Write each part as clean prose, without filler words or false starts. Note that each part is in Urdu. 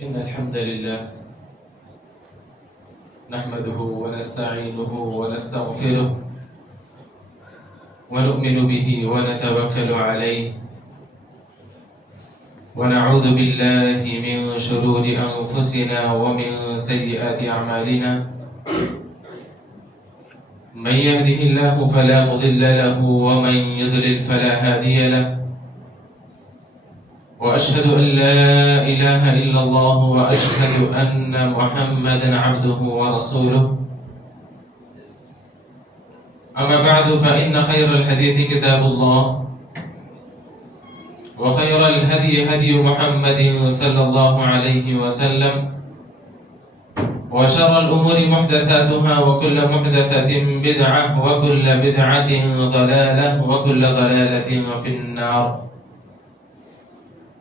إن الحمد لله نحمده ونستعينه ونستغفره ونؤمن به ونتوكل عليه ونعوذ بالله من شرور أنفسنا ومن سيئات أعمالنا من يهده الله فلا مضل له ومن يضلل فلا هادي له وأشهد أن لا إله إلا الله وأشهد أن محمدا عبده ورسوله أما بعد فإن خير الحديث كتاب الله وخير الهدي هدي محمد صلى الله عليه وسلم وشر الأمور محدثاتها وكل محدثة بدعة وكل بدعة ضلالة وكل ضلالة في النار.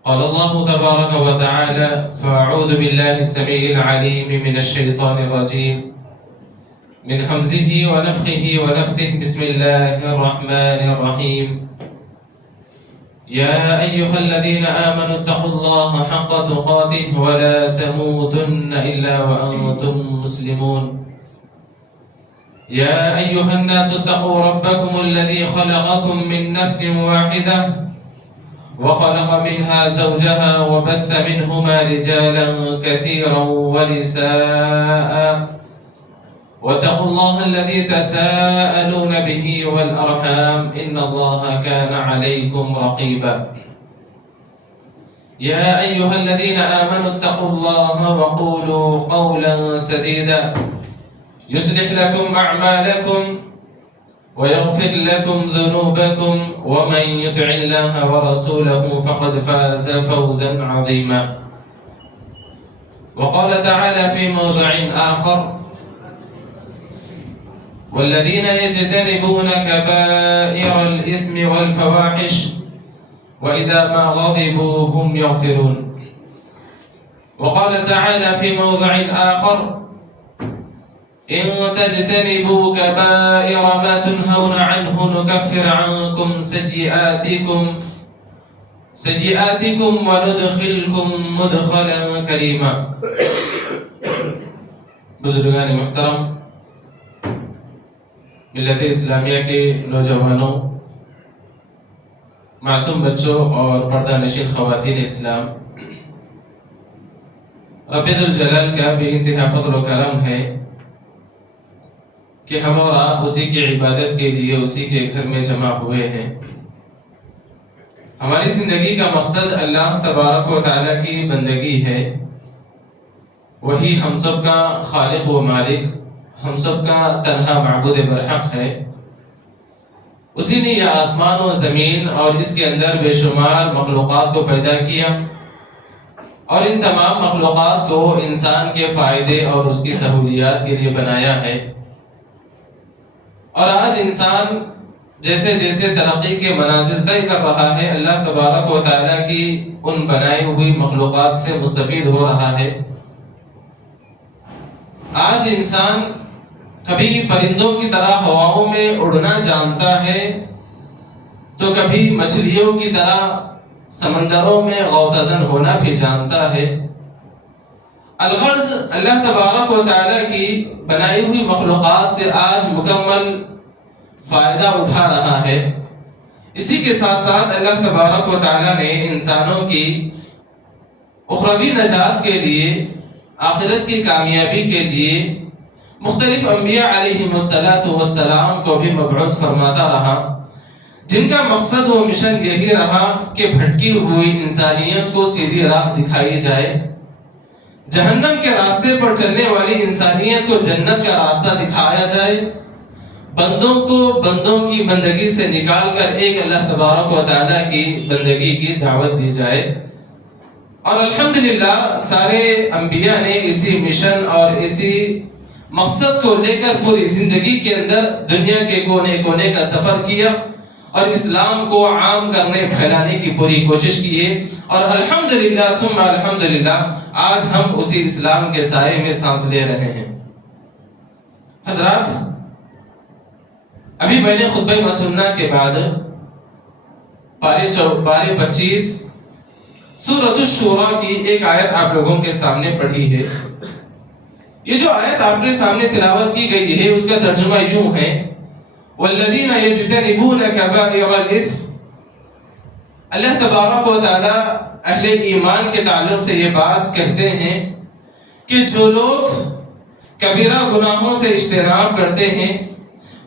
قال الله تبارك وتعالى: فأعوذ بالله السميع العليم من الشيطان الرجيم من همزه ونفخه ونفثه. بسم الله الرحمن الرحيم. يا أيها الذين آمنوا اتقوا الله حق تقاته ولا تموتن إلا وأنتم مسلمون. يا أيها الناس اتقوا ربكم الذي خلقكم من نفس واحدة وخلق منها زوجها وبث منهما رجالا كثيرا ونساء واتقوا الله الذي تساءلون به والأرحام إن الله كان عليكم رقيبا. يا أيها الذين آمنوا اتقوا الله وقولوا قولا سديدا يصلح لكم أعمالكم ويغفر لكم ذنوبكم ومن يطع الله ورسوله فقد فاز فوزا عظيما. وقال تعالى في موضع آخر: والذين يجتنبون كبائر الإثم والفواحش وإذا ما غضبوا هم يغفرون. وقال تعالى في موضع آخر: إن تجتنبوا كبائر ما تنهون عنه نكفر عنكم سيئاتكم وندخلكم مدخلا کریما. بزرگان محترم، ملت اسلامیہ کے نوجوانوں، معصوم بچوں اور پردہ نشین خواتین اسلام، رب ذوالجلال کا بے انتہا فضل و کرم ہے کہ ہم اور آپ اسی کی عبادت کے لیے اسی کے گھر میں جمع ہوئے ہیں. ہماری زندگی کا مقصد اللہ تبارک و تعالیٰ کی بندگی ہے. وہی ہم سب کا خالق و مالک، ہم سب کا تنہا معبود برحق ہے. اسی نے یہ آسمان و زمین اور اس کے اندر بے شمار مخلوقات کو پیدا کیا اور ان تمام مخلوقات کو انسان کے فائدے اور اس کی سہولیات کے لیے بنایا ہے. اور آج انسان جیسے جیسے ترقی کے منازل طے کر رہا ہے، اللہ تبارک و تعالیٰ کی ان بنائی ہوئی مخلوقات سے مستفید ہو رہا ہے. آج انسان کبھی پرندوں کی طرح ہواؤں میں اڑنا جانتا ہے تو کبھی مچھلیوں کی طرح سمندروں میں غوطہ ہونا بھی جانتا ہے. الغرض اللہ تبارک و تعالیٰ کی بنائی ہوئی مخلوقات سے آج مکمل فائدہ اٹھا رہا ہے. اسی کے ساتھ ساتھ اللہ تبارک و تعالیٰ نے انسانوں کی اخروی نجات کے لیے، آخرت کی کامیابی کے لیے مختلف انبیاء علیہم السلام کو بھی مبعوث فرماتا رہا، جن کا مقصد و مشن یہی رہا کہ بھٹکی ہوئی انسانیت کو سیدھی راہ دکھائی جائے، جہنم کے راستے پر چلنے والی انسانیت کو جنت کا راستہ دکھایا جائے، بندوں کو بندوں کی بندگی سے نکال کر ایک اللہ تبارک و تعالیٰ کی بندگی کی دعوت دی جائے. اور الحمدللہ سارے انبیاء نے اسی مشن اور اسی مقصد کو لے کر پوری زندگی کے اندر دنیا کے کونے کونے کا سفر کیا اور اسلام کو عام کرنے پھیلانے کی پوری کوشش کی ہے. اور الحمدللہ ثم الحمدللہ آج ہم اسی اسلام کے سائے میں سانس لے رہے ہیں. حضرات، ابھی میں نے خطبہ مسنہ کے بعد پارے 25 سورۃ الشورى کی ایک آیت آپ لوگوں کے سامنے پڑھی ہے. یہ جو آیت آپ کے سامنے تلاوت کی گئی ہے اس کا ترجمہ یوں ہے والذین یجتنبون کبائر الاثم. اللہ تبارک و تعالی اہل ایمان کے تعلق سے یہ بات کہتے ہیں کہ جو لوگ کبیرہ گناہوں سے اجتناب کرتے ہیں،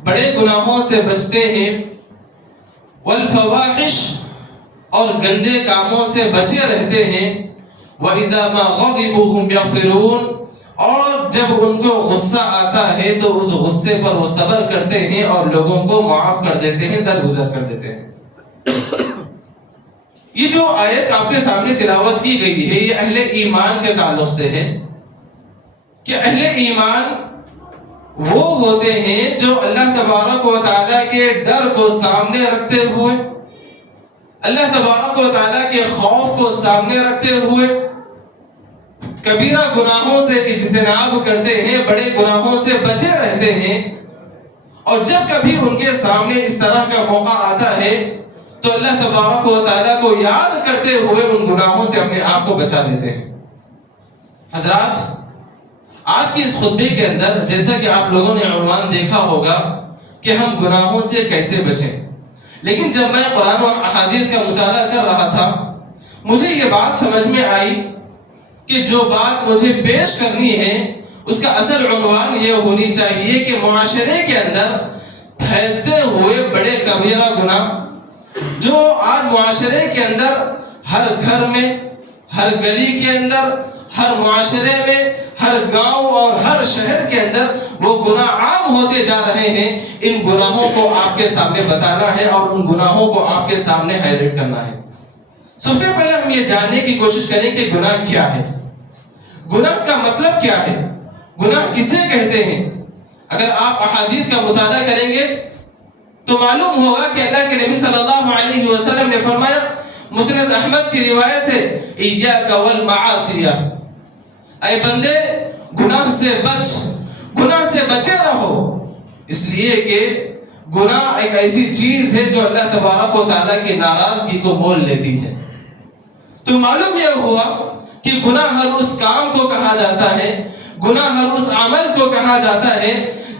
بڑے گناہوں سے بچتے ہیں، والفواحش اور گندے کاموں سے بچے رہتے ہیں، وَإِذَا مَا غَضِبُوا هُمْ يَغْفِرُونَ، اور جب ان کو غصہ آتا ہے تو اس غصے پر وہ صبر کرتے ہیں اور لوگوں کو معاف کر دیتے ہیں، درگزر کر دیتے ہیں. یہ جو آیت آپ کے سامنے تلاوت کی گئی ہے یہ اہل ایمان کے تعلق سے ہے کہ اہل ایمان وہ ہوتے ہیں جو اللہ تبارک و تعالیٰ کے ڈر کو سامنے رکھتے ہوئے، اللہ تبارک و تعالیٰ کے خوف کو سامنے رکھتے ہوئے کبیرہ گناہوں سے اجتناب کرتے ہیں، بڑے گناہوں سے بچے رہتے ہیں، اور جب کبھی ان کے سامنے اس طرح کا موقع آتا ہے تو اللہ تبارک و تعالیٰ کو یاد کرتے ہوئے ان گناہوں سے اپنے آپ کو بچا لیتے ہیں. حضرات، آج کے اس خطبے کے اندر جیسا کہ آپ لوگوں نے عنوان دیکھا ہوگا کہ ہم گناہوں سے کیسے بچیں، لیکن جب میں قرآن و احادیث کا مطالعہ کر رہا تھا مجھے یہ بات سمجھ میں آئی کہ جو بات مجھے پیش کرنی ہے اس کا اصل عنوان یہ ہونی چاہیے کہ معاشرے کے اندر پھیلتے ہوئے بڑے کبیرہ گناہ جو آج معاشرے کے اندر ہر گھر میں، ہر گلی کے اندر، ہر معاشرے میں، ہر گاؤں اور ہر شہر کے اندر وہ گناہ عام ہوتے جا رہے ہیں، ان گناہوں کو آپ کے سامنے بتانا ہے اور ان گناہوں کو آپ کے سامنے ہائی لائٹ کرنا ہے. سب سے پہلے ہم یہ جاننے کی کوشش کریں کہ گناہ کیا ہے، گناہ کا مطلب کیا ہے، گناہ کسے کہتے ہیں. اگر آپ احادیث کا مطالعہ کریں گے تو معلوم ہوگا کہ اللہ کے نبی صلی اللہ علیہ وسلم نے فرمایا، مسند احمد کی روایت ہے، ایاک والمعاصی، اے بندے گناہ سے بچ، گناہ سے بچے رہو، اس لیے کہ گناہ ایک ایسی چیز ہے جو اللہ تبارک و تعالیٰ کی ناراضگی کو مول لیتی ہے. تو معلوم یہ ہوا کہ گناہ ہر اس کام کو کہا جاتا ہے، گناہ ہر اس عمل کو کہا جاتا ہے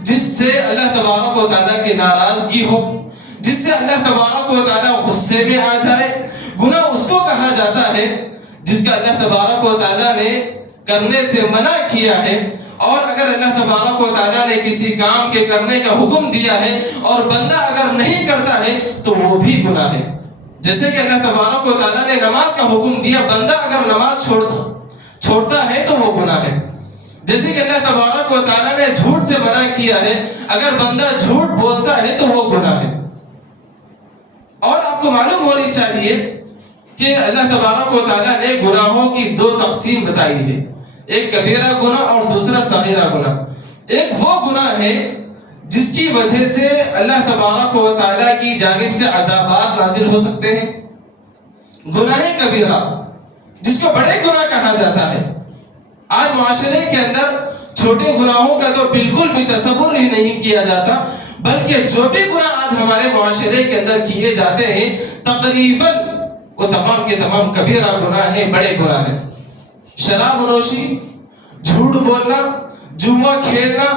جس سے اللہ تبارک و تعالیٰ کی ناراضگی ہو، جس سے اللہ تبارک و تعالیٰ غصے میں آ جائے. گناہ اس کو کہا جاتا ہے جس کا اللہ تبارک و تعالیٰ نے کرنے سے منع کیا ہے، اور اگر اللہ تبارک و تعالیٰ نے کسی کام کے کرنے کا حکم دیا ہے اور بندہ اگر نہیں کرتا ہے تو وہ بھی گناہ ہے. جیسے کہ اللہ تبارک و تعالیٰ نے نماز کا حکم دیا، بندہ اگر نماز چھوڑتا ہے تو وہ گناہ ہے. جیسے کہ اللہ تبارک و تعالیٰ نے جھوٹ سے منع کیا ہے، اگر بندہ جھوٹ بولتا ہے تو وہ گناہ ہے. اور آپ کو معلوم ہونی چاہیے کہ اللہ تبارک و تعالیٰ نے گناہوں کی دو تقسیم بتائی ہے، ایک کبیرہ گناہ اور دوسرا صغیرہ گناہ. ایک وہ گناہ ہے جس کی وجہ سے اللہ تبارک و تعالیٰ کی جانب سے عذابات نازل ہو سکتے ہیں، گناہ کبیرہ جس کو بڑے گناہ کہا جاتا ہے. آج معاشرے کے اندر چھوٹے گناہوں کا تو بالکل بھی تصور ہی نہیں کیا جاتا، بلکہ جو بھی گناہ آج ہمارے معاشرے کے اندر کیے جاتے ہیں تقریباً وہ تمام کے تمام کبیرہ گناہ ہیں، بڑے گناہ ہیں. شراب نوشی، جھوٹ بولنا، جوا کھیلنا،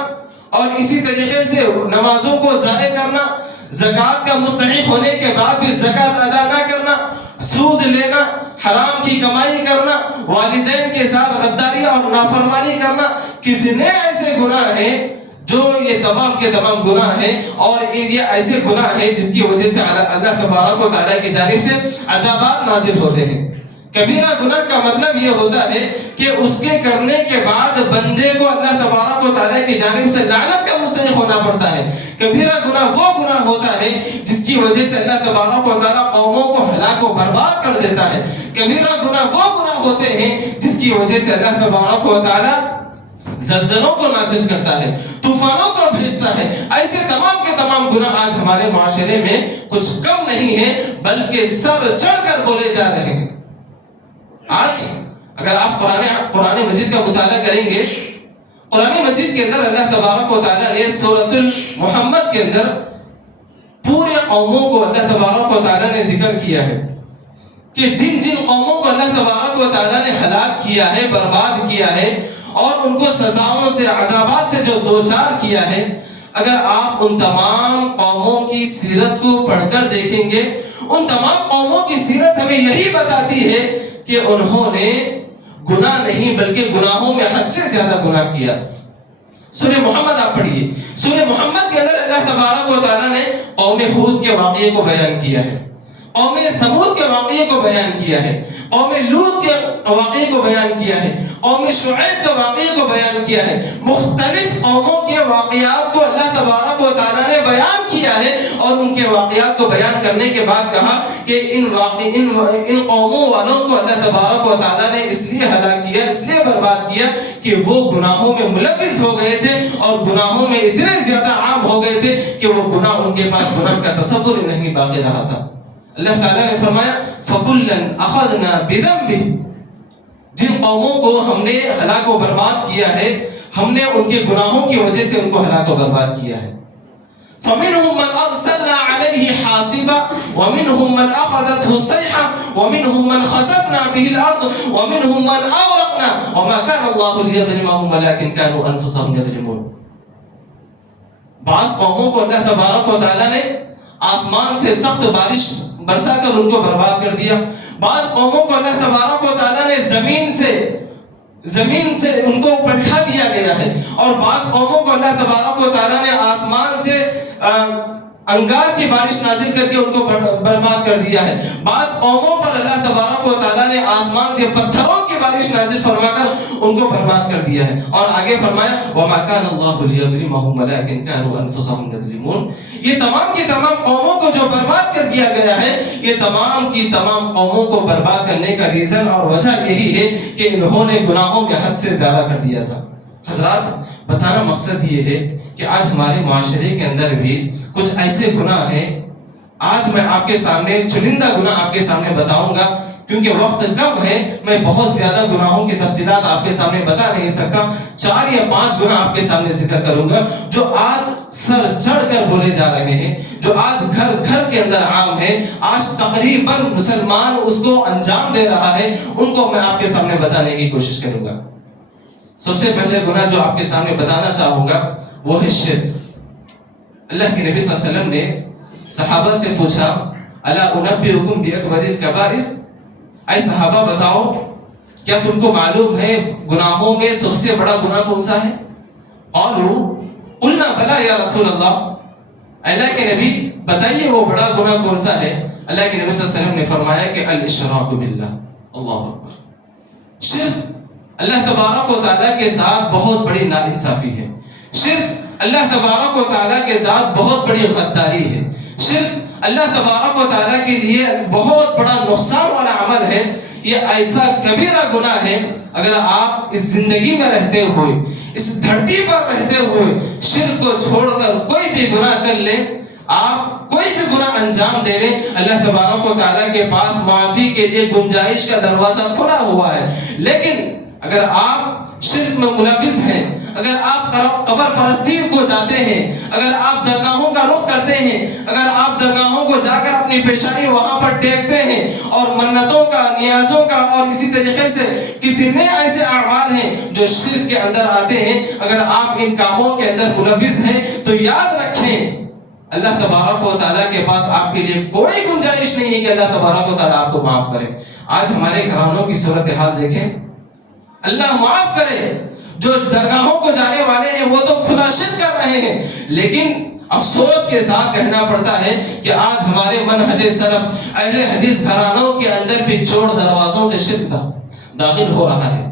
اور اسی طریقے سے نمازوں کو ضائع کرنا، زکوٰۃ کا مستحق ہونے کے بعد بھی زکوٰۃ ادا نہ کرنا، سود لینا، حرام کی کمائی کرنا، والدین کے ساتھ غداری اور نافرمانی کرنا، کتنے ایسے گناہ ہیں جو یہ تمام کے تمام گناہ ہیں، اور یہ ایسے گناہ ہیں جس کی وجہ سے اللہ تبارک و تعالیٰ کی جانب سے عذابات نازل ہوتے ہیں. کبیرہ گناہ کا مطلب یہ ہوتا ہے کہ اس کے کرنے کے بعد بندے کو اللہ تبارک و تعالیٰ کی جانب سے لعنت کا مستحق ہونا پڑتا ہے. کبیرہ گناہ وہ گناہ ہوتا ہے جس کی وجہ سے اللہ تبارک و تعالیٰ قوموں کو ہلاک و برباد کر دیتا ہے. کبیرہ گناہ وہ گناہ ہوتے ہیں جس کی وجہ سے اللہ تبارک و تعالیٰ زلزلوں کو نازل کرتا ہے، طوفانوں کو بھیجتا ہے. ایسے تمام کے تمام گناہ آج ہمارے معاشرے میں کچھ کم نہیں ہیں بلکہ سر چڑھ کر بولے جا رہے ہیں. آج اگر آپ قرآن مجید کا مطالعہ کریں گے، قرآن مجید کے اندر اللہ تبارک و تعالیٰ نے سورۃ محمد کے اندر پورے قوموں کو اللہ تبارک و تعالیٰ نے ذکر کیا ہے کہ جن جن قوموں کو اللہ تبارک و تعالیٰ نے ہلاک کیا ہے، برباد کیا ہے اور ان کو سزاؤں سے، عذابات سے جو دوچار کیا ہے، اگر آپ ان تمام قوموں کی سیرت کو پڑھ کر دیکھیں گے، ان تمام قوموں کی سیرت ہمیں یہی بتاتی ہے کہ انہوں نے گناہ نہیں بلکہ گناہوں میں حد سے زیادہ گناہ کیا۔ سورہ محمد آپ پڑھیے، سورہ محمد کے اندر اللہ تبارک و تعالیٰ نے قوم ہود کے واقعے کو بیان کیا ہے، قوم ثمود کے واقعے کو بیان کیا ہے، قوم لوط کے واقعے کو بیان کیا ہے، قوم شعیب کے واقعے کو بیان کیا ہے۔ مختلف قوموں کے واقعات کو اللہ تبارک و تعالیٰ نے بیان کیا ہے، اور ان کے واقعات کو بیان کرنے کے بعد کہا کہ ان قوموں والوں کو اللہ تبارک و تعالیٰ نے اس لیے ہلاک کیا، اس لیے برباد کیا کہ وہ گناہوں میں ملوث ہو گئے تھے اور گناہوں میں اتنے زیادہ عام ہو گئے تھے کہ وہ گناہ ان کے پاس گناہ کا تصور ہی نہیں باقی رہا تھا۔ اللہ تعالیٰ نے فرمایا فَكُلًّا أَخَذْنَا بِذَنبِهِ، جن قوموں کو ہم نے ہلاک و برباد کیا ہے، ہم نے ان کے گناہوں کی وجہ سے ان کو ہلاک و برباد کیا ہے۔ فَمِنْهُمْ مَنْ أَرْسَلْنَا عَلَيْهِ حَاصِبًا وَمِنْهُمْ مَنْ أَخَذَتْهُ الصَّيْحَةُ وَمِنْهُمْ مَنْ خَسَفْنَا بِهِ الْأَرْضَ وَمِنْهُمْ مَنْ أَغْرَقْنَا وَمَا كَانَ اللَّهُ لِيَظْلِمَهُمْ وَلَكِنْ كَانُوا أَنفُسَهُمْ يَظْلِمُونَ۔ بعض قوموں کو اللہ تبارک و تعالیٰ نے آسمان سے سخت بارش برسا کر ان کو برباد کر دیا، بعض قوموں کو اللہ تبارک و تعالیٰ نے زمین سے ان کو پلٹا دیا گیا ہے، اور بعض قوموں کو اللہ تبارک و تعالیٰ نے آسمان سے انگار کی بارش نازل کر کے ان کو برباد کر دیا ہے، بعض قوموں پر اللہ تبارک و تعالیٰ نے آسمان سے پتھروں کی بارش نازل فرما کر ان کو برباد کر دیا ہے، اور آگے فرمایا وَمَا كَانَ اللَّهُ لِيَظْلِمَهُمْ وَلَكِنْ كَانُوا أَنفُسَهُمْ يَظْلِمُونَ۔ یہ تمام کی تمام قوموں کو جو برباد کر دیا گیا ہے، یہ تمام کی تمام قوموں کو برباد کرنے کا ریزن اور وجہ یہی ہے کہ انہوں نے گناہوں میں حد سے زیادہ کر دیا تھا۔ حضرات، بتانا مقصد یہ ہے کہ آج ہمارے معاشرے کے اندر بھی کچھ ایسے گناہ ہیں، آج میں آپ کے سامنے چنندہ گناہ آپ کے سامنے بتاؤں گا، کیونکہ وقت کم ہے، میں بہت زیادہ گناہوں کی تفصیلات آپ کے سامنے بتا نہیں سکتا، 4 یا 5 گناہ آپ کے سامنے ذکر کروں گا جو آج سر چڑھ کر بولے جا رہے ہیں، جو آج گھر گھر کے اندر عام ہے، آج تقریباً مسلمان اس کو انجام دے رہا ہے، ان کو میں آپ کے سامنے بتانے کی کوشش کروں گا۔ سب سے پہلے گناہ جو آپ کے سامنے بتانا چاہوں گا وہ ہے شرک۔ اللہ کے نبی صلی اللہ علیہ وسلم نے صحابہ سے پوچھا الا انبئکم باکبر الکبائر، اے صحابہ بتاؤ کیا تم کو معلوم ہے گناہوں میں سب سے بڑا گناہ کون سا ہے؟ قالوا قلنا بلا یا رسول اللہ، اللہ کے نبی بتائیے وہ بڑا گناہ کون سا ہے؟ اللہ کے نبی صلی اللہ علیہ وسلم نے فرمایا کہ الاشراک باللہ۔ اللہ اکبر۔ شرک اللہ تبارک و تعالیٰ کے ساتھ بہت بڑی ناانصافی ہے، شرک اللہ تبارک و تعالیٰ کے ساتھ بہت بڑی غداری ہے، شرک اللہ تبارک و تعالیٰ کے لیے بہت بڑا نقصان والا عمل ہے۔ یہ ایسا کبیرہ گناہ ہے، اگر آپ اس زندگی میں رہتے ہوئے، اس دھرتی پر رہتے ہوئے شرک کو چھوڑ کر کوئی بھی گناہ کر لیں، آپ کوئی بھی گناہ انجام دے لیں، اللہ تبارک و تعالیٰ کے پاس معافی کے لیے گنجائش کا دروازہ کھلا ہوا ہے۔ لیکن اگر آپ شرک میں ملوث ہیں، اگر آپ قبر پرستی کو جاتے ہیں، اگر آپ درگاہوں کا رخ کرتے ہیں، اگر آپ درگاہوں کو جا کر اپنی پیشانی وہاں پر ٹیکتے ہیں اور منتوں کا، نیازوں کا اور اسی طریقے سے کتنے ایسے اعمال ہیں جو شرک کے اندر آتے ہیں، اگر آپ ان کاموں کے اندر ملوث ہیں تو یاد رکھیں اللہ تبارک و تعالیٰ کے پاس آپ کے لیے کوئی گنجائش نہیں ہے کہ اللہ تبارک و تعالیٰ آپ کو معاف کرے۔ آج ہمارے گھرانوں کی صورتحال دیکھیں، اللہ معاف کرے، جو درگاہوں کو جانے والے ہیں وہ تو کھلا شرک کر رہے ہیں، لیکن افسوس کے ساتھ کہنا پڑتا ہے کہ آج ہمارے منہج سلف اہل حدیث گھرانوں کے اندر بھی چور دروازوں سے شرک داخل ہو رہا ہے۔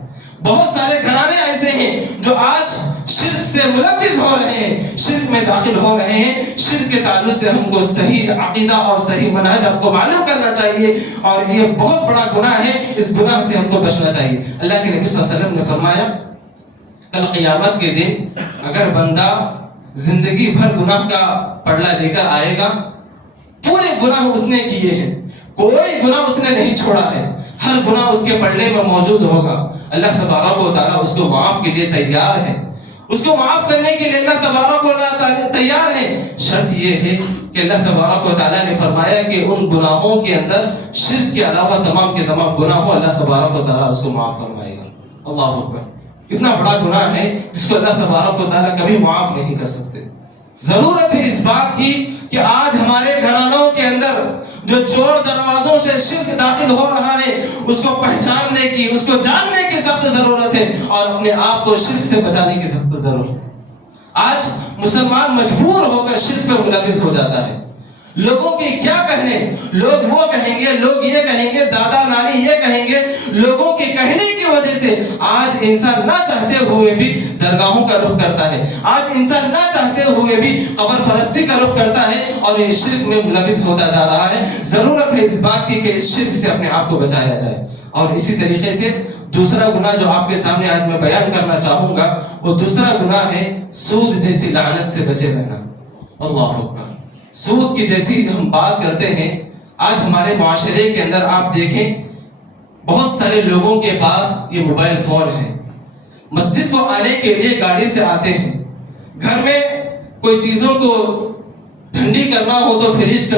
بہت سارے گھرانے ایسے ہیں جو آج شرک سے ملوث ہو رہے ہیں، شرک میں داخل ہو رہے ہیں۔ شرک کے تعلق سے ہم کو صحیح عقیدہ اور صحیح منہج ہم کو معلوم کرنا چاہیے، اور یہ بہت بڑا گناہ ہے، اس گناہ سے ہم کو بچنا چاہیے۔ اللہ کے نبی صلی اللہ علیہ وسلم نے فرمایا کل قیامت کے دن اگر بندہ زندگی بھر گناہ کا پڑلا لے کر آئے گا، پورے گناہ اس نے کیے ہیں، کوئی گناہ اس نے نہیں چھوڑا ہے، ہر گناہ اس کے پلڑے میں موجود ہوگا، اللہ تبارک و تعالیٰ اس کو معاف کے لیے تیار ہے، اس کو معاف کرنے کے لیے اللہ تبارک و تعالیٰ تیار ہے. شرط یہ ہے کہ اللہ تبارک و تعالیٰ نے فرمایا کہ ان گناہوں کے اندر شرک کے علاوہ تمام کے تمام گناہوں اللہ تبارک و تعالیٰ اس کو معاف فرمائے گا. اللہ اکبر. اتنا بڑا گناہ ہے جس کو اللہ تبارک و تعالیٰ کبھی معاف نہیں کر سکتے. ضرورت ہے اس بات کی کہ آج ہمارے گھرانوں کے اندر جو چور دروازوں سے شرک داخل ہو رہا ہے اس کو پہچاننے کی، اس کو جاننے کی سخت ضرورت ہے، اور اپنے آپ کو شرک سے بچانے کی سخت ضرورت ہے. آج مسلمان مجبور ہو کر شرک پہ ملوث ہو جاتا ہے. لوگوں کے کیا کہنے، لوگ وہ کہیں گے، لوگ یہ کہیں گے، دادا نانی یہ کہیں گے. لوگوں کے کہنے کی وجہ سے آج انسان نہ چاہتے ہوئے بھی درگاہوں کا رخ کرتا ہے. آج انسان نہ چاہتے ہوئے بھی قبر پرستی کا رخ کرتا ہے اور یہ شرک میں ملوث ہوتا جا رہا ہے. ضرورت ہے اس بات کی کہ اس شرک سے اپنے آپ کو بچایا جائے. اور اسی طریقے سے دوسرا گناہ جو آپ کے سامنے آج میں بیان کرنا چاہوں گا وہ دوسرا گناہ ہے سود جیسی لعنت سے بچے رہنا. اللہ اکبر. سود کی جیسی ہم بات کرتے ہیں، آج ہمارے معاشرے کے اندر آپ دیکھیں بہت سارے لوگوں کے پاس یہ موبائل فون ہے. مسجد کو آنے کے لیے گاڑی سے آتے ہیں، گھر میں کوئی چیزوں کو ٹھنڈی کرنا ہو تو فریج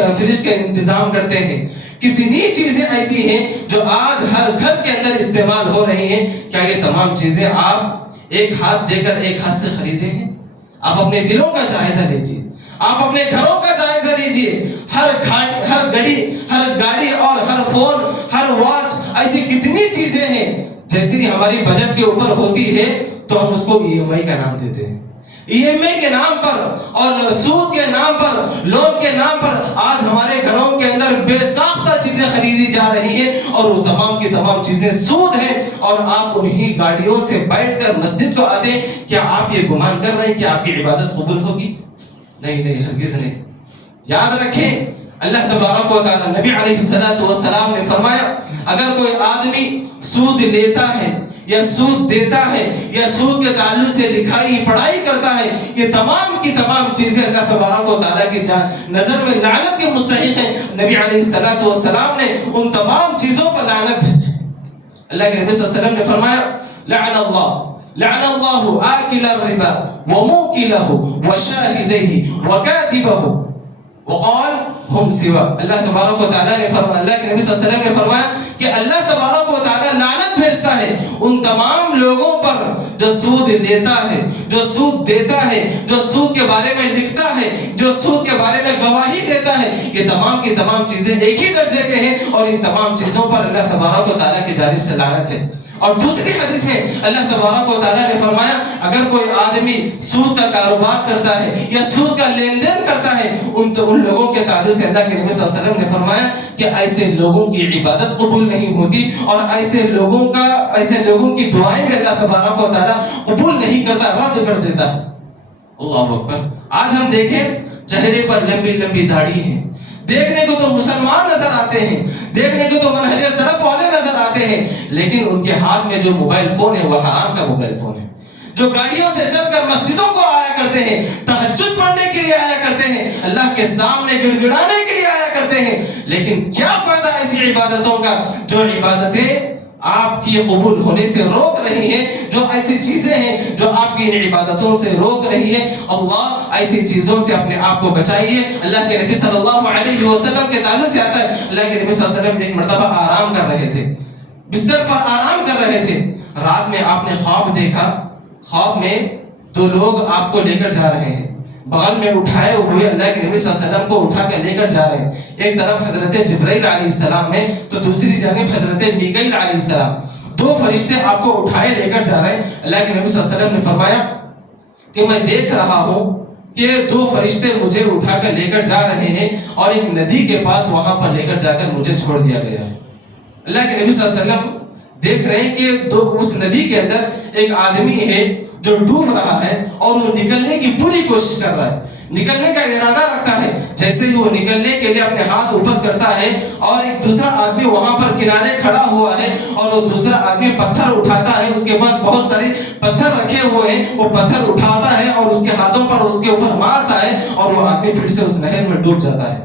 کا انتظام کرتے ہیں. کتنی چیزیں ایسی ہیں جو آج ہر گھر کے اندر استعمال ہو رہی ہیں. کیا یہ تمام چیزیں آپ ایک ہاتھ دے کر ایک ہاتھ سے خریدے ہیں؟ آپ اپنے دلوں کا جائزہ لیجیے، آپ اپنے گھروں کا جائزہ لیجیے. ہر گاڑی اور ہر فون، ہر واچ، ایسی کتنی چیزیں ہیں جیسی ہماری بجٹ کے اوپر ہوتی ہے تو ہم اس کو ای ایم آئی کا نام دیتے ہیں. ای ایم آئی کے نام پر اور سود کے نام پر، لون کے نام پر آج ہمارے گھروں کے اندر بے ساختہ چیزیں خریدی جا رہی ہیں اور وہ تمام کی تمام چیزیں سود ہیں. اور آپ انہی گاڑیوں سے بیٹھ کر مسجد کو آتے ہیں. کیا آپ یہ گمان کر رہے ہیں کہ آپ کی عبادت قبول ہوگی؟ نہیں، ہرگز نہیں. یاد رکھیں اللہ تبارک و تعالی، نبی علیہ السلام نے فرمایا اگر کوئی آدمی سود لیتا ہے یا سود دیتا ہے یا سود کے تعلق سے لکھائی پڑھائی کرتا ہے، یہ تمام کی تمام چیزیں اللہ تبارک و تعالیٰ کی نظر میں لعنت کے مستحق ہیں. نبی علیہ السلام نے ان تمام چیزوں پر لعنت بھیجی. اللہ کے نبی صلی اللہ علیہ وسلم نے فرمایا لعن الله آكل الربا وموكله وشاهديه وكاتبه وقال هم سوا. اللہ تبارک و تعالیٰ نے فرمایا، اللہ کے نبی صلی اللہ علیہ وسلم نے فرمایا کہ اللہ تبارک و تعالیٰ لعنت بھیجتا ہے ان تمام لوگوں پر جو سود لیتا ہے، جو سود دیتا ہے، جو سود کے بارے میں لکھتا ہے، جو سود کے بارے میں گواہی دیتا ہے. یہ تمام کی تمام چیزیں ایک ہی درجے کے ہیں اور ان تمام چیزوں پر اللہ تبارک و تعالیٰ کی جانب سے لعنت ہے. اور دوسری حدیث میں اللہ تبارک و تعالیٰ نے فرمایا اگر کوئی آدمی سود کا کاروبار کرتا ہے یا سود کا لین دین کرتا ہے ان لوگوں کے تعلق سے اللہ کے نبی صلی اللہ علیہ وسلم نے فرمایا کہ ایسے لوگوں کی عبادت قبول نہیں ہوتی اور ایسے لوگوں کی دعائیں بھی اللہ تبارک و تعالیٰ قبول نہیں کرتا، رد کر دیتا ہے. اللہ اکبر. آج ہم دیکھیں چہرے پر لمبی لمبی داڑھی ہیں، دیکھنے کو تو مسلمان نظر آتے ہیں، دیکھنے کو تو منہج سلف والے نظر آتے ہیں، لیکن ان کے ہاتھ میں جو موبائل فون ہے وہ حرام کا موبائل فون ہے. جو گاڑیوں سے چل کر مسجدوں کو آیا کرتے ہیں، تہجد پڑھنے کے لیے آیا کرتے ہیں، اللہ کے سامنے گڑ گڑانے کے لیے آیا کرتے ہیں، لیکن کیا فائدہ ایسی عبادتوں کا جو عبادتیں آپ کی قبول ہونے سے روک رہی ہیں، جو ایسی چیزیں ہیں جو آپ کی ان عبادتوں سے روک رہی ہیں. اللہ ایسی چیزوں سے اپنے آپ کو بچائیے. اللہ کے نبی صلی اللہ علیہ وسلم کے تعلق سے آتا ہے اللہ کے نبی صلی اللہ علیہ وسلم ایک مرتبہ آرام کر رہے تھے، بستر پر آرام کر رہے تھے. رات میں آپ نے خواب دیکھا، خواب میں دو لوگ آپ کو لے کر جا رہے ہیں، بغل میں اٹھائے ہوئے اللہ کے نبی صلی اللہ علیہ وسلم کو اٹھا کر لے کر جا رہے ہیں. ایک طرف حضرت جبرائیل علیہ السلام ہے تو دوسری جانب حضرت میکائیل علیہ السلام. دو فرشتے آپ کو اٹھائے لے کر جا رہے ہیں. اللہ کے نبی صلی اللہ علیہ وسلم نے فرمایا کہ میں دیکھ رہا ہوں کہ دو فرشتے مجھے اٹھا کر لے کر جا رہے ہیں اور ایک ندی کے پاس وہاں پر لے کر جا کر مجھے چھوڑ دیا گیا ہے. اللہ کے نبی صلی اللہ علیہ وسلم دیکھ رہے ہیں کہ اس ندی کے اندر ایک آدمی ہے جو ڈوب رہا ہے اور وہ نکلنے کی پوری کوشش کر رہا ہے، نکلنے کا ارادہ رکھتا ہے. جیسے ہی وہ نکلنے کے لیے اپنے ہاتھ اوپر کرتا ہے اور ایک دوسرا آدمی وہاں پر کنارے کھڑا ہوا ہے اور وہ دوسرا آدمی پتھر اٹھاتا ہے، اس کے پاس بہت سارے پتھر رکھے ہوئے ہیں، وہ پتھر اٹھاتا ہے اور اس کے ہاتھوں پر اس کے اوپر مارتا ہے اور وہ آدمی پھر سے اس نہر میں ڈوب جاتا ہے.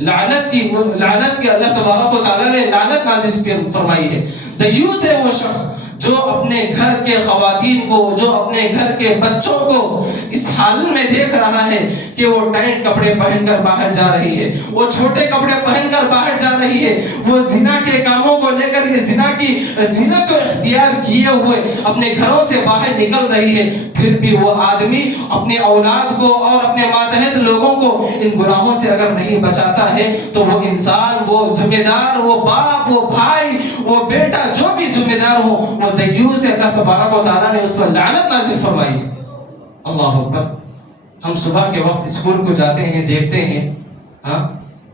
لعنت کی اللہ تبارک و تعالیٰ نے لعنت نازل فرمائی ہے۔ دیوس ہے وہ شخص جو اپنے گھر کے خواتین کو، جو اپنے گھر کے بچوں کو اس حال میں دیکھ رہا ہے کہ وہ ٹائٹ کپڑے پہن کر باہر جا رہی ہے، وہ چھوٹے کپڑے پہن کر باہر جا رہی ہے، وہ زنا کے کاموں کو لے کر، یہ زنا کی زینت کو اختیار کیے ہوئے اپنے گھروں سے باہر نکل رہی ہے، پھر بھی وہ آدمی اپنے اولاد کو اور اپنے ماتحت لوگوں کو ان گناہوں سے اگر نہیں بچاتا ہے تو وہ انسان، وہ ذمہ دار، وہ باپ، وہ بھائی، وہ بیٹا، جو بھی ذمہ دار ہو، وہ دیوس ہے۔ اللہ تبارک و تعالیٰ نے اس پر لعنت نازل فرمائی۔ اللہ اکبر۔ ہم صبح کے وقت اسکول کو جاتے ہیں، دیکھتے ہیں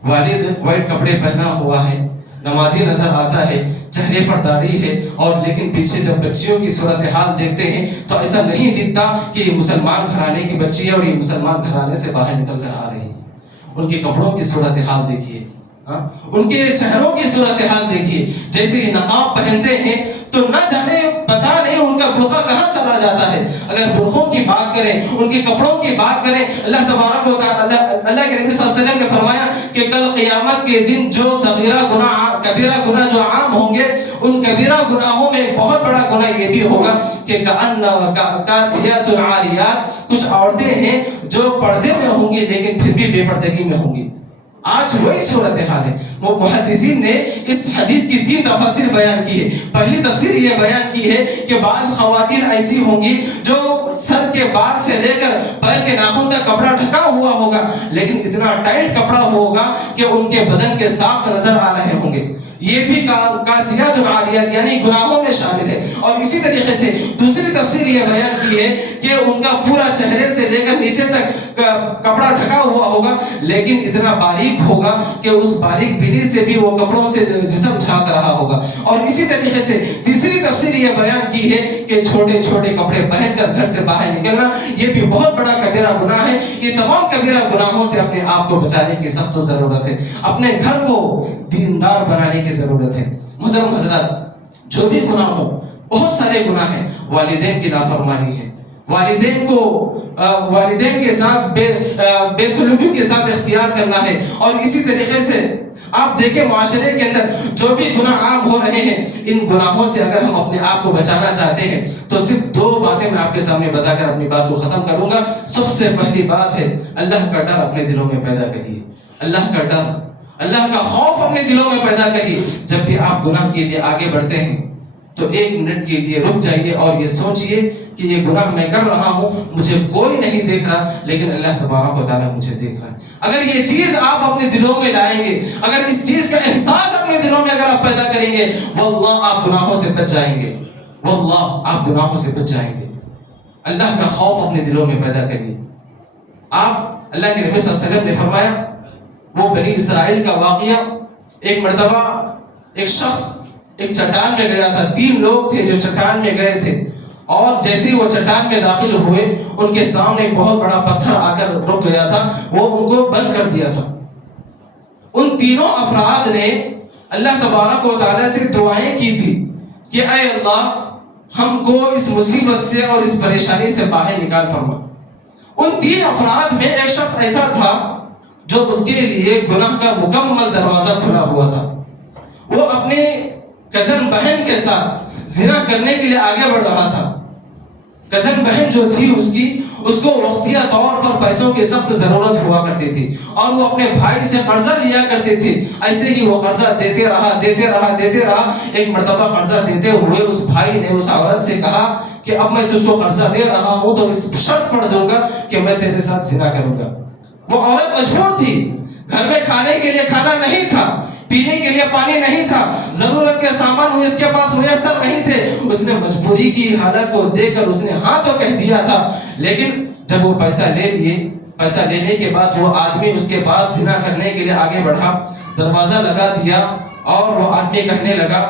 والد وائٹ کپڑے پہنا ہوا ہے، نمازی نظر آتا ہے، چہرے پر داڑھی ہے، اور لیکن پیچھے جب بچیوں کی صورتحال دیکھتے ہیں تو ایسا نہیں دکھتا کہ یہ مسلمان گھرانے کی بچی ہے اور یہ مسلمان گھرانے سے باہر نکل کر آ رہی ہے۔ ان کے کپڑوں کی صورتحال دیکھیے، ان کے چہروں کی صورتحال دیکھیے، جیسے یہ نقاب پہنتے ہیں تو نہ جانے پتا نہیں ان کا برقع کہاں چلا جاتا ہے۔ اگر برقعوں کی بات کریں، ان کے کپڑوں کی بات کریں، اللہ تبارک و تعالی، اللہ کے نبی صلی اللہ علیہ وسلم نے فرمایا کہ کل قیامت کے دن جو صغیرہ گناہ، کبیرہ گناہ جو عام ہوں گے، ان کبیرہ گناہوں میں ایک بہت بڑا گناہ یہ بھی ہوگا کہ کاسیات عاریات، کچھ عورتیں ہیں جو پردے میں ہوں گی لیکن پھر بھی بے پردگی میں ہوں گی۔ آج وہی صورتحال ہے۔ وہ محدثین نے اس حدیث کی 3 تفسیر بیان کی ہے۔ پہلی تفسیر یہ بیان کی ہے کہ بعض خواتین ایسی ہوں گی جو سر کے بال سے لے کر پیر کے ناخن تک کپڑا ڈھکا ہوا ہوگا، لیکن اتنا ٹائٹ کپڑا ہوگا کہ ان کے بدن کے ساخت نظر آ رہے ہوں گے۔ یہ بھی کاسیات عاریات یعنی گناہوں میں شامل ہے۔ اور اسی طریقے سے دوسری تفسیر یہ بیان کی ہے کہ ان کا پورا چہرے سے لے کر نیچے تک کپڑا ڈھکا ہوا ہوگا، لیکن اتنا باریک ہوگا کہ اس باریک بینی سے بھی وہ کپڑوں سے جسم جھانک رہا ہوگا۔ اور اسی طریقے سے تیسری تفسیر یہ بیان کی ہے کہ چھوٹے چھوٹے کپڑے پہن کر گھر سے باہر نکلنا یہ بھی بہت بڑا کبیرہ گناہ ہے۔ یہ تمام کبیرہ گناہوں سے اپنے آپ کو بچانے کی سخت ضرورت ہے، اپنے گھر کو دیندار بنانے کی ضرورت ہے۔ محترم حضرات، جو بھی گناہ ہو، بہت سارے گناہ ہیں۔ والدین کی نافرمانی ہے، والدین کے ساتھ بے سلوکی کے ساتھ اختیار کرنا ہے، اور اسی طریقے سے آپ دیکھیں معاشرے کے اندر جو بھی گناہ عام ہو رہے ہیں، ان گناہوں سے اگر ہم اپنے آپ کو بچانا چاہتے ہیں تو صرف 2 باتیں میں آپ کے سامنے بتا کر اپنی بات کو ختم کروں گا۔ سب سے پہلی بات ہے اللہ کا ڈر اپنے دلوں میں پیدا کریے۔ اللہ کا ڈر، اللہ کا خوف اپنے دلوں میں پیدا کریے۔ جب بھی آپ گناہ کے لیے آگے بڑھتے ہیں تو 1 منٹ کے لیے رک جائیے اور یہ سوچئے کہ یہ گناہ میں کر رہا ہوں، مجھے کوئی نہیں دیکھ رہا لیکن اللہ تبارک و تعالیٰ مجھے دیکھ رہا ہے۔ اگر یہ چیز آپ اپنے دلوں میں لائیں گے، اگر اس چیز کا احساس اپنے دلوں میں اگر آپ پیدا کریں گے، واللہ آپ گناہوں سے بچ جائیں گے، واللہ آپ گناہوں سے بچ جائیں گے۔ اللہ کا خوف اپنے دلوں میں پیدا کریے۔ آپ، اللہ کے نبی صلی اللہ علیہ وسلم نے فرمایا، وہ بنی اسرائیل کا واقعہ، ایک مرتبہ ایک شخص ایک چٹان میں گیا تھا۔ 3 لوگ تھے جو چٹان میں گئے تھے، اور جیسے وہ چٹان میں داخل ہوئے، ان کے سامنے ایک بہت بڑا پتھر آ کر رک گیا تھا، وہ ان کو بند کر دیا تھا۔ ان تینوں افراد نے اللہ تبارک و تعالیٰ سے دعائیں کی تھی کہ اے اللہ، ہم کو اس مصیبت سے اور اس پریشانی سے باہر نکال فرما۔ ان 3 افراد میں ایک شخص ایسا تھا جو اس کے لیے گناہ کا مکمل دروازہ کھلا ہوا تھا۔ وہ اپنے کزن بہن کے ساتھ زنا کرنے کے لیے آگے بڑھ رہا تھا۔ کزن بہن جو تھی اس کو وقتیہ طور پر پیسوں کی سخت ضرورت ہوا کرتی تھی، اور وہ اپنے بھائی سے قرضہ لیا کرتے تھے۔ ایسے ہی وہ قرضہ دیتے رہا۔ ایک مرتبہ قرضہ دیتے ہوئے اس بھائی نے اس عورت سے کہا کہ اب میں تجھ کو قرضہ دے رہا ہوں تو اس شرط پر دوں گا کہ میں تیرے ساتھ زنا کروں گا۔ وہ عورت مجبور تھی، گھر میں کھانے کے لیے کھانا نہیں تھا، پینے کے لیے پانی نہیں تھا، ضرورت کے سامان اس کے پاس میسر نہیں تھے۔ اس نے مجبوری کی حالت کو دیکھ کر اس نے ہاں تو کہہ دیا تھا، لیکن جب وہ پیسہ لے لیے، پیسہ لینے کے بعد وہ آدمی اس کے پاس زنا کرنے کے لیے آگے بڑھا، دروازہ لگا دیا، اور وہ آدمی کہنے لگا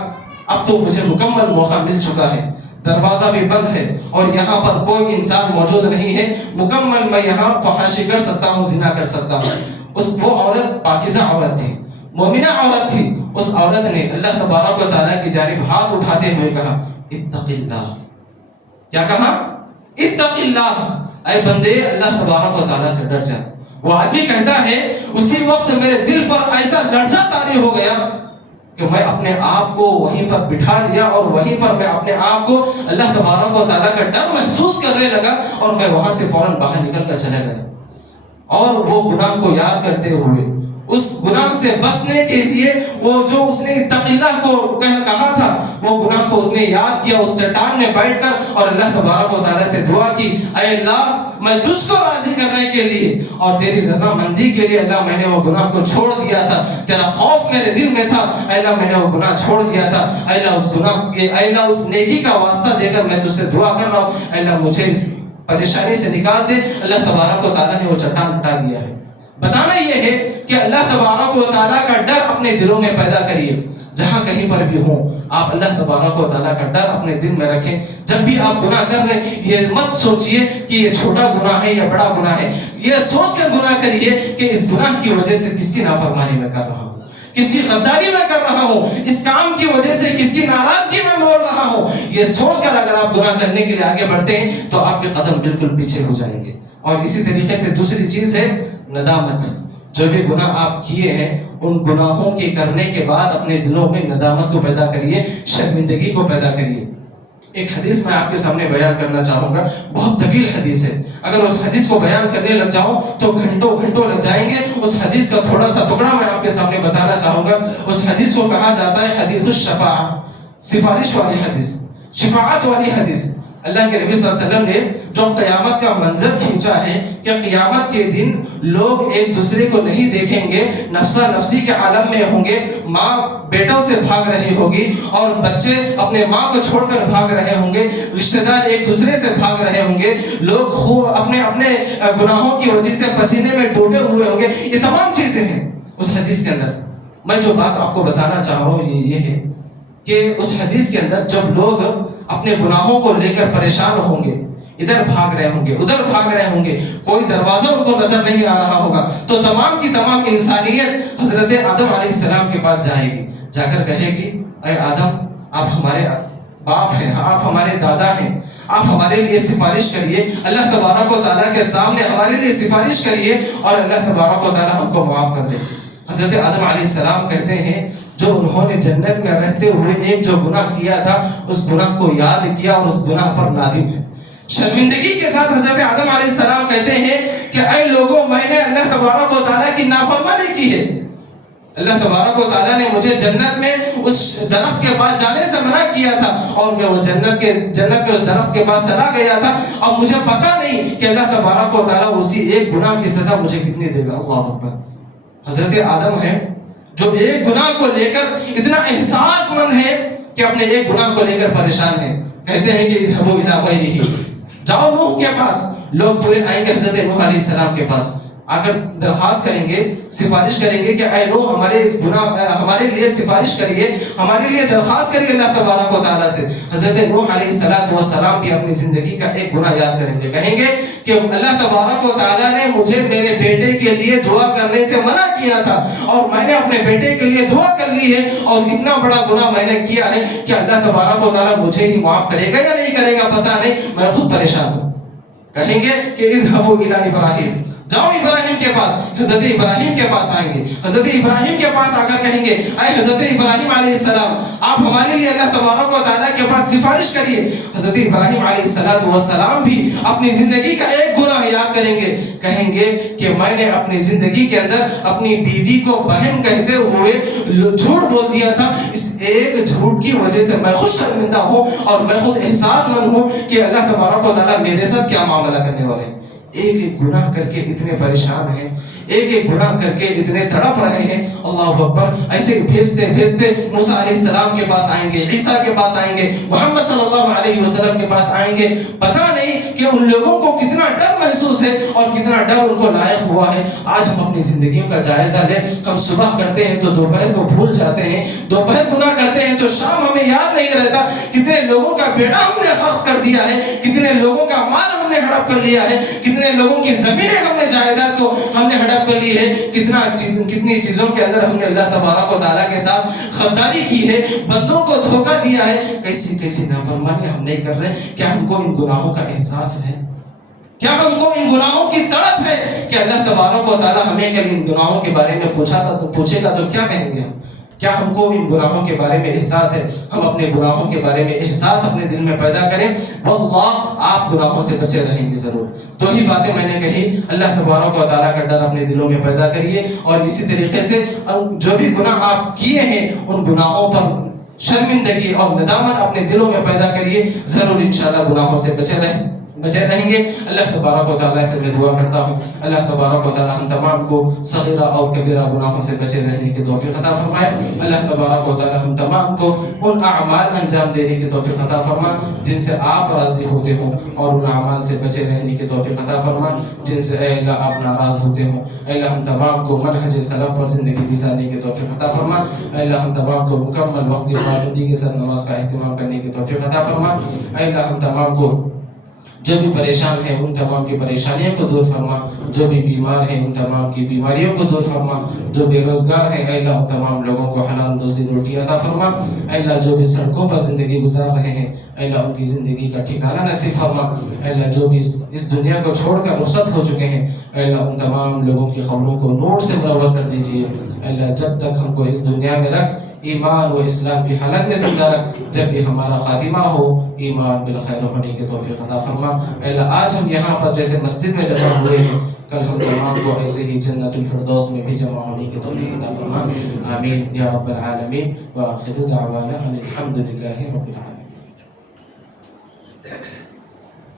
اب تو مجھے مکمل موقع مل چکا ہے، دروازہ بھی بند ہے اور یہاں پر کوئی انسان موجود نہیں ہے، مکمل میں یہاں فحاشی کر سکتا ہوں، زنا کر سکتا ہوں۔ وہ عورت پاکیزہ عورت تھی، مومنہ عورت تھی۔ اس عورت نے اللہ تبارک و تعالیٰ کی جانب ہاتھ اٹھاتے ہوئے کہا اتق اللہ۔ کیا کہا؟ اتق اللہ، اے بندے اللہ تبارک و تعالیٰ سے ڈر جا۔ وہ آدمی کہتا ہے اسی وقت میرے دل پر ایسا لرزہ طاری ہو گیا کہ میں اپنے آپ کو وہیں پر بٹھا لیا اور وہیں پر میں اپنے آپ کو اللہ تبارک و تعالیٰ کا ڈر محسوس کرنے لگا اور میں وہاں سے فوراً باہر نکل کر چلا گیا. اور وہ گناہ کو یاد کرتے ہوئے, اس گناہ سے بچنے کے لیے وہ جو اس نے اتق اللہ کو کہا تھا, وہ گناہ کو اس نے یاد کیا, اس چٹان میں بیٹھ کر اور اللہ تبارک و تعالیٰ سے دعا کی, اے اللہ میں تجھ کو راضی کرنے کے لیے اور تیری رضامندی کے لیے اللہ میں نے وہ گناہ کو چھوڑ دیا تھا, تیرا خوف میرے دل میں تھا, اے اللہ میں نے وہ گناہ چھوڑ دیا تھا, اے اللہ اس گناہ کے, اے اللہ اس نیکی کا واسطہ دے کر میں تجھ سے دعا کر رہا ہوں, اے اللہ مجھے اس پریشانی سے نکال دے. اللہ تبارک و تعالیٰ نے وہ چٹان ہٹا دیا ہے. بتانا یہ ہے کہ اللہ تبارک و تعالیٰ کا ڈر اپنے دلوں میں پیدا کریے. جہاں کہیں پر بھی ہوں آپ اللہ تبارک و تعالیٰ کا ڈر اپنے دل میں رکھیں. جب بھی آپ گناہ کر رہے ہیں یہ مت سوچئے کہ یہ چھوٹا گناہ ہے یا بڑا گناہ ہے, یہ سوچ کر گناہ کریے کہ اس گناہ کی وجہ سے کس کی نافرمانی میں کر رہا ہوں, کس کی غداری میں کر رہا ہوں, اس کام کی وجہ سے کس کی ناراضگی میں بول رہا ہوں. یہ سوچ کر اگر آپ گناہ کرنے کے لیے آگے بڑھتے ہیں تو آپ کے قدم بالکل پیچھے ہو جائیں گے. اور اسی طریقے سے دوسری چیز ہے ندامت. جو بھی گناہ آپ کیے ہیں ان گناہوں کے کرنے کے بعد اپنے دلوں میں ندامت کو پیدا کریے, شرمندگی کو پیدا کریے. ایک حدیث میں آپ کے سامنے بیان کرنا چاہوں گا, بہت طویل حدیث ہے, اگر اس حدیث کو بیان کرنے لگ جاؤں تو گھنٹوں گھنٹوں لگ جائیں گے. اس حدیث کا تھوڑا سا ٹکڑا میں آپ کے سامنے بتانا چاہوں گا. اس حدیث کو کہا جاتا ہے حدیث الشفاعہ, سفارش والی حدیث, شفاعت والی حدیث. اللہ کے نبی صلی اللہ علیہ وسلم نے جو قیامت کا منظر کھینچا ہے کہ قیامت کے دن لوگ ایک دوسرے کو نہیں دیکھیں گے, نفسا نفسی کے عالم میں ہوں گے, ماں بیٹوں سے بھاگ رہی ہوگی اور بچے اپنے ماں کو چھوڑ کر بھاگ رہے ہوں گے, رشتہ دار ایک دوسرے سے بھاگ رہے ہوں گے, لوگ اپنے اپنے گناہوں کی وجہ سے پسینے میں ڈوبے ہوئے ہوں گے. یہ تمام چیزیں ہیں اس حدیث کے اندر. میں جو بات آپ کو بتانا چاہ رہا ہوں یہ ہے کہ اس حدیث کے اندر جب لوگ اپنے گناہوں کو لے کر پریشان ہوں گے, ادھر بھاگ رہے ہوں گے, ادھر بھاگ رہے ہوں گے, کوئی دروازہ ان کو نظر نہیں آ رہا ہوگا, تو تمام کی تمام انسانیت حضرت آدم علیہ السلام کے پاس جائے گی, جا کر کہے گی اے آدم آپ ہمارے باپ ہیں, آپ ہمارے دادا ہیں, آپ ہمارے لیے سفارش کریے, اللہ تبارک و تعالیٰ کے سامنے ہمارے لیے سفارش کریے اور اللہ تبارک و تعالیٰ ہم کو معاف کر دے. حضرت آدم علیہ السلام کہتے ہیں جو انہوں نے جنت میں رہتے ہوئے ایک جو گناہ کیا تھا اس گناہ کو یاد کیا اور اس گناہ پر نادم ہے. شرمندگی کے ساتھ حضرت آدم علیہ السلام کہتے ہیں کہ اے لوگوں میں نے اللہ تبارک و تعالیٰ کی نافرمانی کی ہے. اللہ تبارک و تعالیٰ نے مجھے جنت میں اس درخت کے پاس جانے سے منع کیا تھا اور میں وہ جنت میں اس درخت کے پاس چلا گیا تھا اور مجھے پتا نہیں کہ اللہ تبارک و تعالیٰ اسی ایک گناہ کی سزا مجھے کتنی دے گا. اللہ اکبر. حضرت آدم ہے جو ایک گناہ کو لے کر اتنا احساس مند ہے کہ اپنے ایک گناہ کو لے کر پریشان ہے. کہتے ہیں کہ اذهبوا الى غیرہ, جاؤ نوح کے پاس. لوگ پورے آئیں گے حضرت نوح علیہ السلام کے پاس, آ کر درخواست کریں گے, سفارش کریں گے کہ اے نوح ہمارے اس گناہ ہمارے لیے سفارش کریے, ہمارے لیے درخواست کریے اللہ تبارک و تعالیٰ سے. حضرت نوح علیہ السلام بھی اپنی زندگی کا ایک گناہ یاد کریں گے, کہیں گے کہ اللہ تبارک و تعالیٰ نے مجھے میرے بیٹے کے لیے دعا کرنے سے منع کیا تھا اور میں نے اپنے بیٹے کے لیے دعا کر لی ہے اور اتنا بڑا گناہ میں نے کیا ہے کہ اللہ تبارک و تعالیٰ مجھے ہی معاف کرے گا یا نہیں کرے گا پتہ نہیں, میں خود پریشان ہوں. کہیں گے کہ اذهبوا الى ابراہیم, جاؤ ابراہیم کے پاس. حضرت ابراہیم کے پاس آئیں گے, حضرت ابراہیم کے پاس آ کر کہیں گے اے حضرت ابراہیم علیہ السلام آپ ہمارے لیے اللہ تبارک و تعالیٰ کے پاس سفارش کریے. حضرت ابراہیم علیہ السلام بھی اپنی زندگی کا ایک گناہ یاد کریں گے, کہیں گے کہ میں نے اپنی زندگی کے اندر اپنی بیوی کو بہن کہتے ہوئے جھوٹ بول دیا تھا. اس ایک جھوٹ کی وجہ سے میں خود شرمندہ ہوں اور میں خود احساس مند ہوں کہ اللہ تبارک و تعالیٰ میرے ساتھ کیا معاملہ کرنے والے ہیں. ایک ایک گناہ کر کے اتنے پریشان ہیں, ایک ایک گناہ کر کے اتنے تڑپ رہے ہیں. اللہ اکبر. ایسے بھیجتے بھیجتے موسیٰ علیہ السلام کے پاس آئیں گے, عیسیٰ کے پاس آئیں گے, محمد صلی اللہ علیہ وسلم کے پاس آئیں گے. پتہ نہیں کہ ان لوگوں کو کتنا ڈر محسوس ہے اور کتنا ڈر ان کو لائق ہوا ہے. آج ہم اپنی زندگیوں کا جائزہ لیں. ہم صبح کرتے ہیں تو دوپہر کو بھول جاتے ہیں, دوپہر گناہ کرتے ہیں تو شام ہمیں یاد نہیں رہتا. کتنے لوگوں کا بیٹا ہم نے خرف کر دیا ہے, کتنے لوگوں کا مال ہم نے ہڑپ کر لیا ہے, کتنے لوگوں کی زمینیں ہم نے جائیداد کو ہم نے ہڑپ کر لی ہے, کتنی چیزوں کے اندر ہم نے اللہ تبارک و تعالیٰ کے ساتھ غداری کی ہے, بندوں کو دھوکہ دیا ہے. کیسی کیسی نافرمانی ہم نہیں کر رہے. کیا ہم کو ان گناہوں کا احساس ہے؟ کیا ہم کو ان گناہوں کی تڑپ ہے کہ اللہ تبارک و تعالی ہمیں کبھی ان گناہوں کے بارے میں پوچھے گا تو کیا کہیں گے ہم؟ کیا ہم کو ان گناہوں کے بارے میں احساس ہے؟ ہم اپنے گناہوں کے بارے میں احساس اپنے دل میں پیدا کریں. واللہ آپ گناہوں سے بچے رہیں گے ضرور. دو ہی باتیں میں نے کہی. اللہ تبارک و تعالیٰ کا ڈر اپنے دلوں میں پیدا کریے, اور اسی طریقے سے جو بھی گناہ آپ کیے ہیں ان گناہوں پر شرمندگی اور ندامت اپنے دلوں میں پیدا کریے. ضرور انشاءاللہ گناہوں سے بچے رہیں گے. اللہ تبارک و تعالیٰ سے میں دعا کرتا ہوں, اللہ تبارک و تعالیٰ ہم تمام کو صغیرہ اور کبیرہ گناہوں سے بچے رہنے کی توفیق عطا فرمائے. اللہ تبارک و تعالیٰ ہم تمام کو ان اعمال انجام دینے کی توفیق عطا فرما جن سے آپ راضی ہوتے ہوں, اور ان اعمال سے بچے رہنے کی توفیق عطا فرما جن سے اے اللہ آپ ناراض ہوتے ہوں. اے اللہ ہم تمام کو منہج سلف پر زندگی گزارنے کی توفیق عطا فرما. اے اللہ ہم تمام کو مکمل وقت پابندی کے ساتھ نماز کا اہتمام کرنے کی توفیق عطا فرما. اے اللہ ہم تمام کو جو بھی پریشان ہیں ان تمام کی پریشانیوں کو دور فرما, جو بھی بیمار ہیں ان تمام کی بیماریوں کو دور فرما, جو بے روزگار ہیں اے اللہ ان تمام لوگوں کو حلال روزی روٹی عطا فرما. اے اللہ جو بھی سڑکوں پر زندگی گزار رہے ہیں اے اللہ ان کی زندگی کا ٹھکانہ نصیب فرما. اے اللہ جو بھی اس دنیا کو چھوڑ کر رخصت ہو چکے ہیں اے اللہ ان تمام لوگوں کی قبروں کو نور سے منور کر دیجیے. اے اللہ جب تک ہم کو اس دنیا میں رکھ, ایمان و اسلام کی حالت میں زندہ رکھ, جب بھی ہمارا خاتمہ ہو ایمان بالخیر ہونے کی توفیق عطا فرما. اے اللہ آج ہم یہاں پر جیسے مسجد میں جمع ہوئے ہیں, کل ہم تمام کو ایسے ہی جنت الفردوس میں بھی جمع ہونے کی توفیق عطا فرما. آمین یا رب العالمین. وآخر دعوانا ان الحمد للہ رب العالمین.